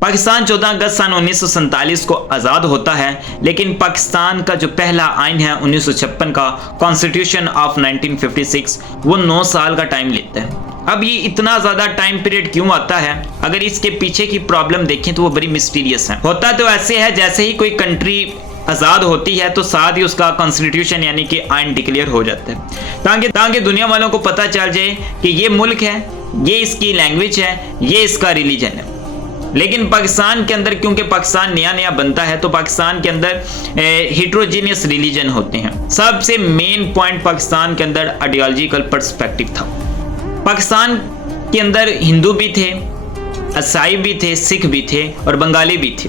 पाकिस्तान 14 अगस्त सन 1947 को आज़ाद होता है, लेकिन पाकिस्तान का जो पहला आइन है 1956 का कॉन्स्टिट्यूशन ऑफ 1956 वो 9 साल का टाइम लेता है। अब ये इतना ज़्यादा टाइम पीरियड क्यों आता है? अगर इसके पीछे की प्रॉब्लम देखें तो वो बड़ी मिस्टीरियस है। होता तो ऐसे है जैसे ही कोई कंट्री आज़ाद होती है तो साथ ही उसका कॉन्स्टिट्यूशन यानी कि आइन डिक्लेयर हो जाता है, ताकि दुनिया वालों को पता चल जाए कि ये मुल्क है, ये इसकी लैंग्वेज है, ये इसका रिलीजन है। लेकिन पाकिस्तान के अंदर, क्योंकि पाकिस्तान नया नया बनता है, तो पाकिस्तान के अंदर हिट्रोजीनियस रिलीजन होते हैं। सबसे मेन पॉइंट पाकिस्तान के अंदर आइडियोलॉजिकल पर्सपेक्टिव था। पाकिस्तान के अंदर हिंदू भी थे, ईसाई भी थे, सिख भी थे और बंगाली भी थे।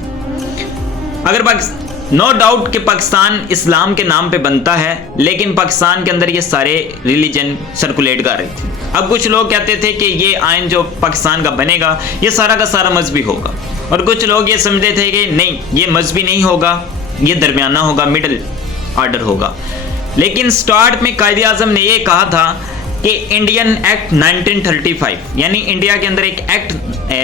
नो डाउट कि पाकिस्तान इस्लाम के नाम पे बनता है, लेकिन पाकिस्तान के अंदर ये सारे रिलीजन सर्कुलेट कर रहे थे। अब कुछ लोग कहते थे कि ये आइन जो पाकिस्तान का बनेगा ये सारा का सारा मजहबी होगा, और कुछ लोग ये समझते थे कि नहीं, ये मजहबी नहीं होगा, ये दरमियाना होगा, मिडिल ऑर्डर होगा। लेकिन स्टार्ट में कायदे आज़म ने ये कहा था कि इंडियन एक्ट 1935 यानी इंडिया के अंदर एक एक्ट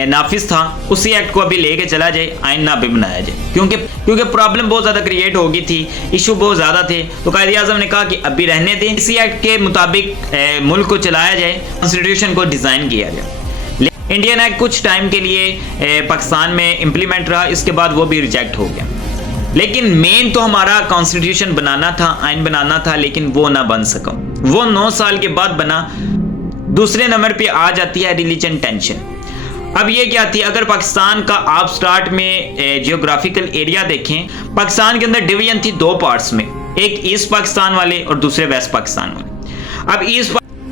नाफिज था, उसी एक्ट को अभी लेके चला जाए, आइन ना भी बनाया जाए, क्योंकि प्रॉब्लम बहुत ज़्यादा क्रिएट हो गई थी, इशू बहुत ज़्यादा थे। तो कायदे आज़म ने कहा कि अभी रहने दें, इसी एक्ट के मुताबिक मुल्क को चलाया जाए, कॉन्स्टिट्यूशन को डिज़ाइन किया जाए। इंडियन एक्ट कुछ टाइम के लिए पाकिस्तान में इम्प्लीमेंट रहा, इसके बाद वो भी रिजेक्ट हो गया। लेकिन मेन तो हमारा कॉन्स्टिट्यूशन बनाना था, आइन बनाना था, लेकिन वो ना बन सका। वो 9 साल के बाद बना। दूसरे नंबर पे आ जाती है रिलीजन टेंशन। अब ये क्या थी? अगर पाकिस्तान का आप स्टार्ट में जियोग्राफिकल एरिया देखें, पाकिस्तान के अंदर डिवीजन थी 2 पार्ट्स में, एक ईस्ट पाकिस्तान वाले और दूसरे वेस्ट पाकिस्तान वाले। अब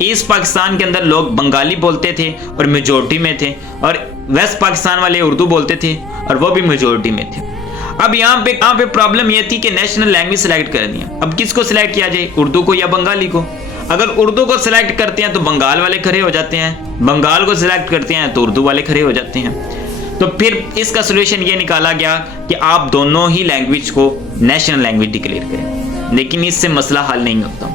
ईस्ट पाकिस्तान के अंदर लोग बंगाली बोलते थे और मेजोरिटी में थे, और वेस्ट पाकिस्तान वाले उर्दू बोलते थे और वो भी मेजोरिटी में थे। अब यहाँ पे प्रॉब्लम ये थी कि नेशनल लैंग्वेज सेलेक्ट करनी है। अब किसको सिलेक्ट किया जाए, उर्दू को या बंगाली को? अगर उर्दू को सिलेक्ट करते हैं तो बंगाल वाले खड़े हो जाते हैं, बंगाल को सिलेक्ट करते हैं तो उर्दू वाले खड़े हो जाते हैं। तो फिर इसका सोल्यूशन ये निकाला गया कि आप दोनों ही लैंग्वेज को नेशनल लैंग्वेज डिक्लेयर करें, लेकिन इससे मसला हल नहीं होता,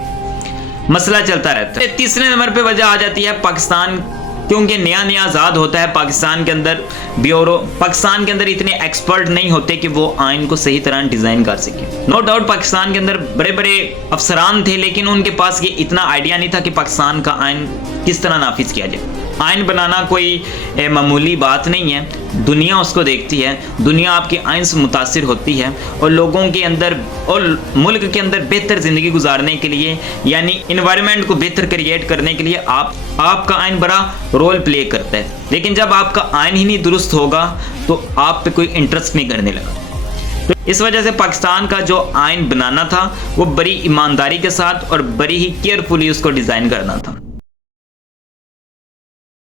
मसला चलता रहता है। तीसरे नंबर पे वजह आ जाती है पाकिस्तान, क्योंकि नया नया आज़ाद होता है। पाकिस्तान के अंदर ब्यूरो, पाकिस्तान के अंदर इतने एक्सपर्ट नहीं होते कि वो आइन को सही तरह डिज़ाइन कर सके। नो डाउट पाकिस्तान के अंदर बड़े बड़े अफसरान थे, लेकिन उनके पास ये इतना आइडिया नहीं था कि पाकिस्तान का आइन किस तरह नाफिज किया जाए। आइन बनाना कोई मामूली बात नहीं है, दुनिया उसको देखती है, दुनिया आपके आइन से मुतासिर होती है, और लोगों के अंदर और मुल्क के अंदर बेहतर ज़िंदगी गुजारने के लिए, यानी इन्वायरमेंट को बेहतर क्रिएट करने के लिए आपका आइन बड़ा रोल प्ले करता है। लेकिन जब आपका आइन ही नहीं दुरुस्त होगा तो आप पे कोई इंटरेस्ट नहीं करने लगा। तो इस वजह से पाकिस्तान का जो आइन बनाना था वो बड़ी ईमानदारी के साथ और बड़ी ही केयरफुली उसको डिज़ाइन करना था।